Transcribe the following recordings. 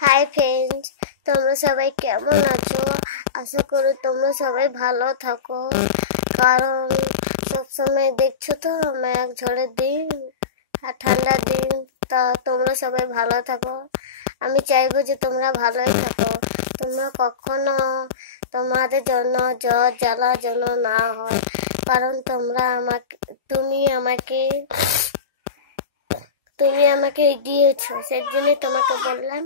Hi friends, তোমরা সবাই কেমন আছো? আশা করি তোমরা সবাই ভালো থাকো। কারণ সবসময় দেখছো তো মেঘ ঝড়ের দিন আর ঠান্ডার দিন, তা তোমরা সবাই ভালো থাকো। আমি চাইবো যে তোমরা ভালোই থাকো। তোমরা কখনো তোমাদের জন্য জ্বর জ্বালা যেন না হয়, কারণ তুমি আমাকে দিয়েছো, সেই জন্যই তোমাকে বললাম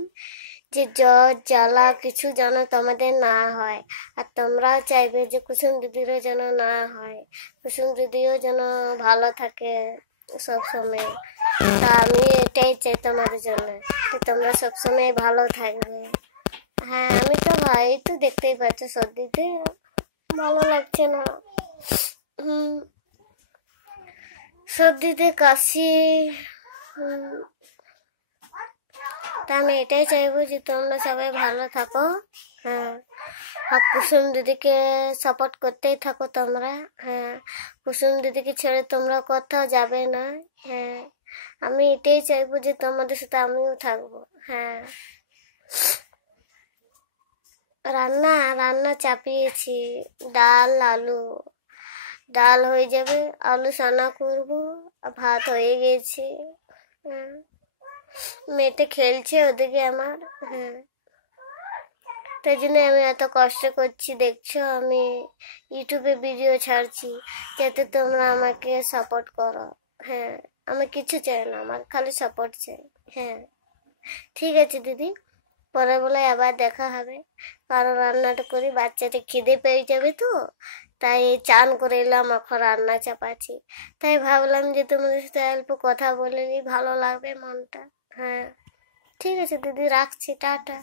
যে জ্বর জ্বালা কিছু যেন তোমাদের না হয়। আর তোমরাও চাইবে যে কুসুম দিদিরও যেন না হয়, কুসুম দিদিও যেন ভালো থাকে সব সময়। তা আমি এটাই চাই তোমাদের জন্য, যে তোমরা সবসময় ভালো থাকবে। হ্যাঁ, আমি তো ভাই তো দেখতেই পাচ্ছ সর্দিতে ভালো লাগছে না। সর্দিতে কাশি। তা আমি এটাই চাইবো যে তোমরা সবাই ভালো থাকো। হ্যাঁ, আর কুসুম দিদিকে সাপোর্ট করতেই থাকো তোমরা। হ্যাঁ, কুসুম দিদিকে ছেড়ে তোমরা কোথাও যাবে না। হ্যাঁ, আমি এটাই চাইবো যে তোমাদের সাথে আমিও থাকবো। হ্যাঁ, রান্না রান্না চাপিয়েছি, ডাল আলু। ডাল হয়ে যাবে, আলু সানা করবো, আর ভাত হয়ে গেছে। হ্যাঁ, মেয়েটা খেলছে ওদিকে আমার। হ্যাঁ, তাই জন্য আমি এত কষ্ট করছি। দেখছো আমি ইউটিউবে ভিডিও ছাড়ছি যাতে তোমরা আমাকে সাপোর্ট করো। হ্যাঁ, আমি কিছু চাই না, আমার খালি সাপোর্ট চাই। হ্যাঁ, ঠিক আছে দিদি, পরের বেলায় আবার দেখা হবে। কারণ রান্নাটা করি, বাচ্চাটা খিদে পেয়ে যাবে তো, তাই চান করে এলাম, এখন রান্না চাপাচ্ছি। তাই ভাবলাম যে তোমাদের সাথে অল্প কথা বলে ভালো লাগবে মনটা। হ্যাঁ, ঠিক আছে দিদি, রাখছি, টাটা।